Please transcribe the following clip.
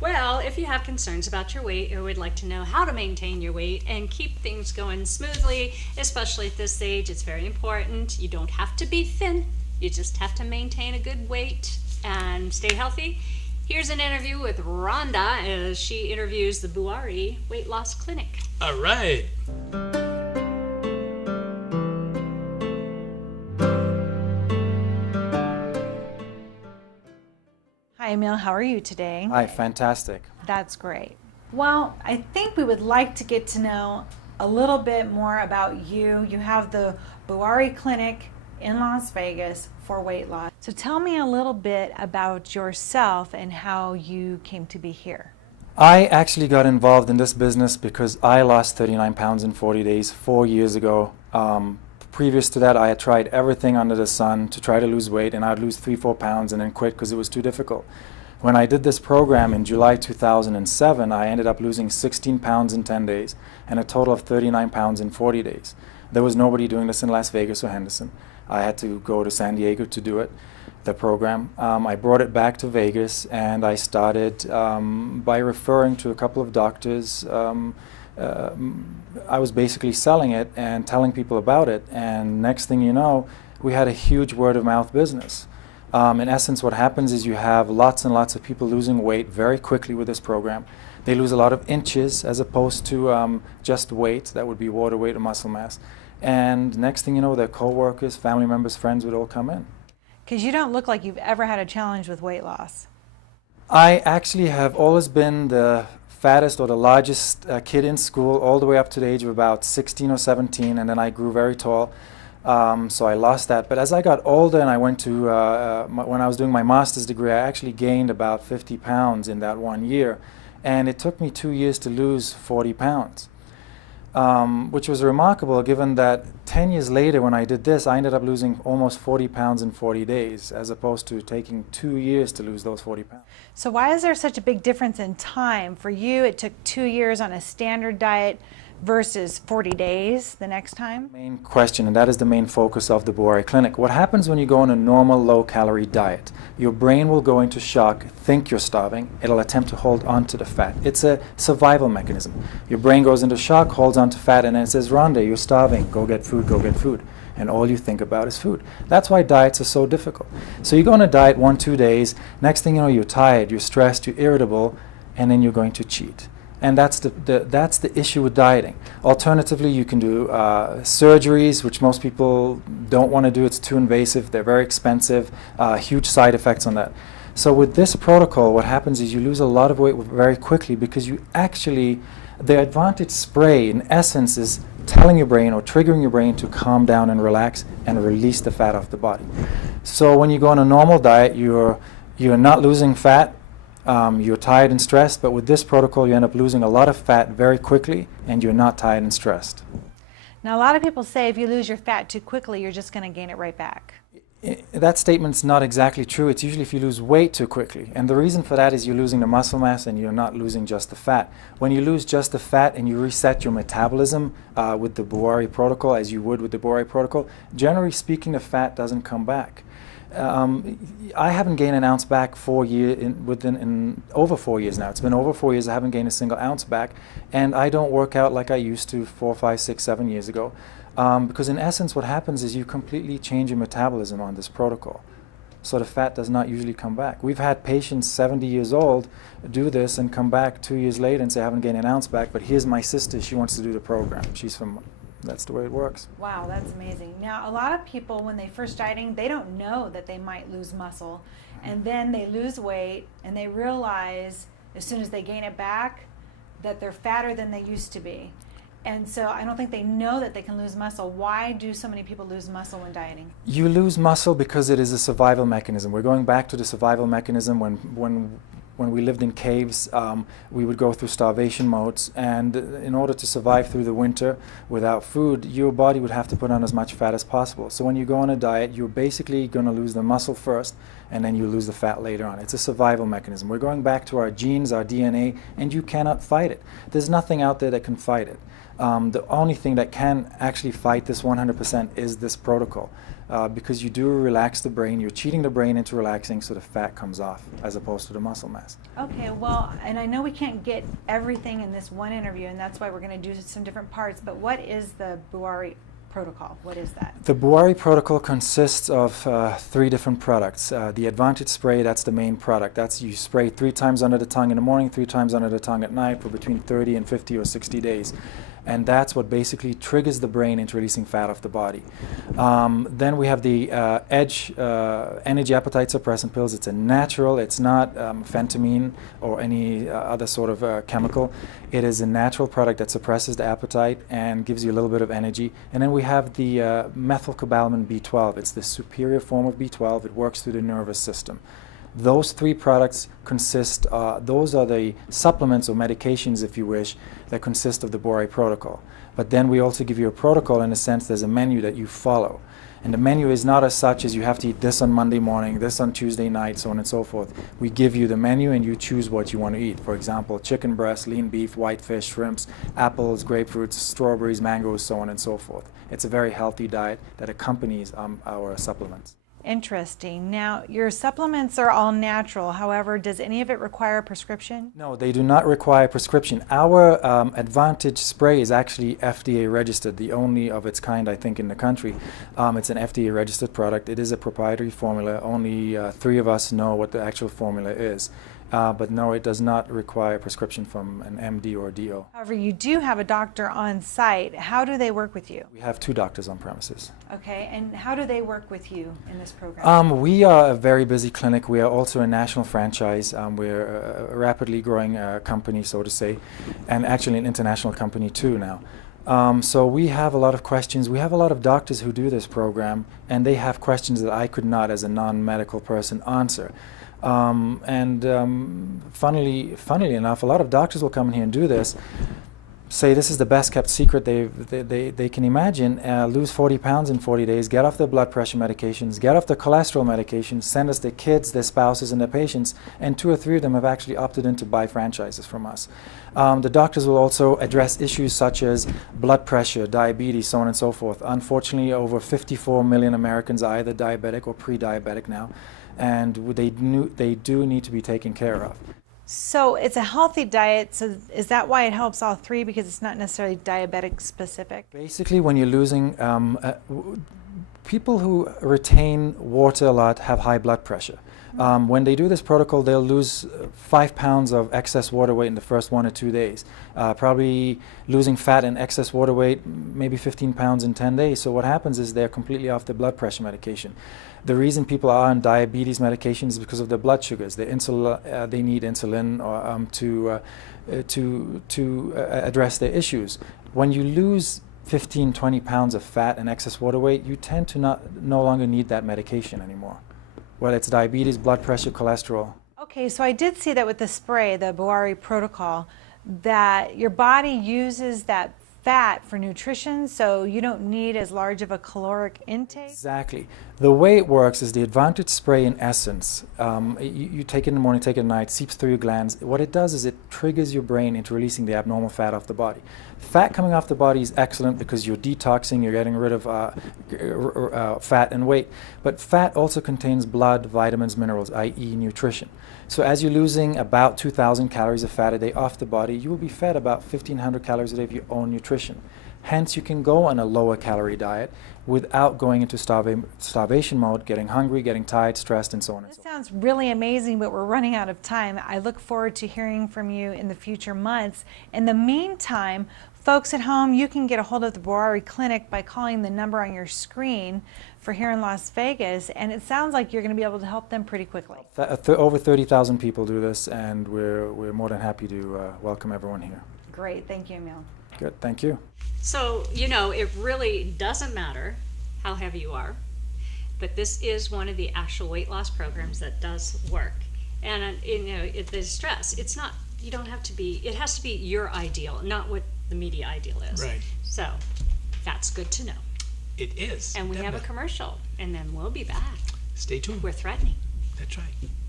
Well, if you have concerns about your weight or would like to know how to maintain your weight and keep things going smoothly, especially at this age, it's very important. You don't have to be thin, you just have to maintain a good weight and stay healthy. Here's an interview with Rhonda as she interviews the Bouari Weight Loss Clinic. All right. Hi, Emil. How are you today? Hi, fantastic. That's great. Well, I think we would like to get to know a little bit more about you. You have the Bouari Clinic in Las Vegas for weight loss. So tell me a little bit about yourself and how you came to be here. I actually got involved in this business because I lost 39 pounds in 40 days 4 years ago. Previous to that, I had tried everything under the sun to try to lose weight, and I'd lose 3-4 pounds and then quit because it was too difficult. When I did this program in July 2007, I ended up losing 16 pounds in 10 days and a total of 39 pounds in 40 days. There was nobody doing this in Las Vegas or Henderson. I had to go to San Diego to do it, the program. I brought it back to Vegas, and I started by referring to a couple of doctors. I was basically selling it and telling people about it, and next thing you know, we had a huge word-of-mouth business. In essence, what happens is you have lots and lots of people losing weight very quickly with this program. They lose a lot of inches as opposed to just weight. That would be water weight or muscle mass. And next thing you know, their co-workers, family members, friends would all come in. Because you don't look like you've ever had a challenge with weight loss. I actually have always been the fattest or the largest kid in school all the way up to the age of about 16 or 17, and then I grew very tall, so I lost that. But as I got older and I went to, when I was doing my master's degree, I actually gained about 50 pounds in that 1 year, and it took me 2 years to lose 40 pounds. Which was remarkable given that 10 years later when I did this, I ended up losing almost 40 pounds in 40 days as opposed to taking 2 years to lose those 40 pounds. So why is there such a big difference in time? For you, it took 2 years on a standard diet versus 40 days the next time? Main question, and that is the main focus of the Bouari Clinic. What happens when you go on a normal low-calorie diet? Your brain will go into shock, think you're starving, it'll attempt to hold on to the fat. It's a survival mechanism. Your brain goes into shock, holds on to fat, and then it says, Rhonda, you're starving, go get food, go get food. And all you think about is food. That's why diets are so difficult. So you go on a diet 1-2 days, next thing you know, you're tired, you're stressed, you're irritable, and then you're going to cheat. And that's the issue with dieting. Alternatively, you can do surgeries, which most people don't want to do. It's too invasive. They're very expensive, huge side effects on that. So with this protocol, what happens is you lose a lot of weight very quickly because you actually, the Advantage spray, in essence, is telling your brain or triggering your brain to calm down and relax and release the fat off the body. So when you go on a normal diet, you're not losing fat. You're tired and stressed, but with this protocol you end up losing a lot of fat very quickly and you're not tired and stressed. Now a lot of people say if you lose your fat too quickly, you're just going to gain it right back. That statement's not exactly true. It's usually if you lose weight too quickly. And the reason for that is you're losing the muscle mass and you're not losing just the fat. When you lose just the fat and you reset your metabolism with the Bouari protocol, as you would with the Bouari protocol, generally speaking, the fat doesn't come back. I haven't gained an ounce back within over 4 years now. It's been over 4 years I haven't gained a single ounce back, and I don't work out like I used to 4, 5, 6, 7 years ago. Because in essence what happens is you completely change your metabolism on this protocol. So the fat does not usually come back. We've had patients 70 years old do this and come back 2 years later and say I haven't gained an ounce back, but here's my sister, she wants to do the program. That's the way it works. Wow, that's amazing. Now, a lot of people, when they first dieting, they don't know that they might lose muscle. And then they lose weight, and they realize, as soon as they gain it back, that they're fatter than they used to be. And so I don't think they know that they can lose muscle. Why do so many people lose muscle when dieting? You lose muscle because it is a survival mechanism. We're going back to the survival mechanism when we lived in caves, we would go through starvation modes, and in order to survive through the winter without food, your body would have to put on as much fat as possible. So when you go on a diet, you're basically going to lose the muscle first, and then you lose the fat later on. It's a survival mechanism. We're going back to our genes, our DNA, and you cannot fight it. There's nothing out there that can fight it. The only thing that can actually fight this 100% is this protocol, because you do relax the brain. You're cheating the brain into relaxing so the fat comes off as opposed to the muscle mass. Okay, well, and I know we can't get everything in this one interview, and that's why we're going to do some different parts, but what is the Bouari protocol? What is that? The Bouari protocol consists of 3 different products. The Advantage spray, that's the main product. That's you spray 3 times under the tongue in the morning, 3 times under the tongue at night for between 30 and 50 or 60 days. And that's what basically triggers the brain into releasing fat off the body. Then we have the Edge energy appetite suppressant pills. It's a natural, it's not phentamine or any other sort of chemical. It is a natural product that suppresses the appetite and gives you a little bit of energy. And then we have the methylcobalamin B12. It's the superior form of B12. It works through the nervous system. Those 3 products consist, those are the supplements or medications, if you wish, that consist of the Bouari protocol. But then we also give you a protocol in a sense. There's a menu that you follow. And the menu is not as such as you have to eat this on Monday morning, this on Tuesday night, so on and so forth. We give you the menu and you choose what you want to eat. For example, chicken breast, lean beef, white fish, shrimps, apples, grapefruits, strawberries, mangoes, so on and so forth. It's a very healthy diet that accompanies our supplements. Interesting. Now, your supplements are all natural. However, does any of it require a prescription? No, they do not require prescription. Our Advantage spray is actually FDA registered, the only of its kind, I think, in the country. It's an FDA registered product. It is a proprietary formula. Only 3 of us know what the actual formula is. But no, it does not require a prescription from an MD or DO. However, you do have a doctor on site. How do they work with you? We have 2 doctors on premises. Okay, and how do they work with you in this program? We are a very busy clinic. We are also a national franchise. We're a rapidly growing company, so to say, and actually an international company too now. So we have a lot of questions. We have a lot of doctors who do this program, and they have questions that I could not, as a non-medical person, answer. Funnily enough, a lot of doctors will come in here and do this, say this is the best kept secret they can imagine, lose 40 pounds in 40 days, get off their blood pressure medications, get off their cholesterol medications, send us their kids, their spouses, and their patients, and 2 or 3 of them have actually opted in to buy franchises from us. The doctors will also address issues such as blood pressure, diabetes, so on and so forth. Unfortunately, over 54 million Americans are either diabetic or pre-diabetic now, and they do need to be taken care of. So it's a healthy diet, so is that why it helps all 3, because it's not necessarily diabetic specific? Basically, when you're losing, people who retain water a lot have high blood pressure. When they do this protocol, they'll lose 5 pounds of excess water weight in the first 1 or 2 days. Probably losing fat and excess water weight, maybe 15 pounds in 10 days. So what happens is they're completely off their blood pressure medication. The reason people are on diabetes medication is because of their blood sugars. They need insulin to address their issues. When you lose 15, 20 pounds of fat and excess water weight, you tend to no longer need that medication anymore, whether it's diabetes, blood pressure, cholesterol. Okay, so I did see that with the spray, the Bouari protocol, that your body uses that fat for nutrition, so you don't need as large of a caloric intake? Exactly. The way it works is the Advantage spray, in essence, you take it in the morning, take it at night, seeps through your glands. What it does is it triggers your brain into releasing the abnormal fat off the body. Fat coming off the body is excellent because you're detoxing, you're getting rid of fat and weight. But fat also contains blood, vitamins, minerals, i.e. nutrition. So as you're losing about 2,000 calories of fat a day off the body, you will be fed about 1,500 calories a day of your own nutrition. Hence, you can go on a lower calorie diet without going into starvation mode, getting hungry, getting tired, stressed, and so on and so forth. This sounds really amazing, but we're running out of time. I look forward to hearing from you in the future months. In the meantime, folks at home, you can get a hold of the Bouari Clinic by calling the number on your screen for here in Las Vegas, and it sounds like you're going to be able to help them pretty quickly. Over 30,000 people do this, and we're more than happy to welcome everyone here. Great. Thank you, Emil. Good. Thank you. So, it really doesn't matter how heavy you are, but this is one of the actual weight loss programs that does work. And, the stress, it's not, you don't have to be, it has to be your ideal, not what the media ideal is. Right. So, that's good to know. It is. And we have a commercial, and then we'll be back. Stay tuned. We're threatening. That's right.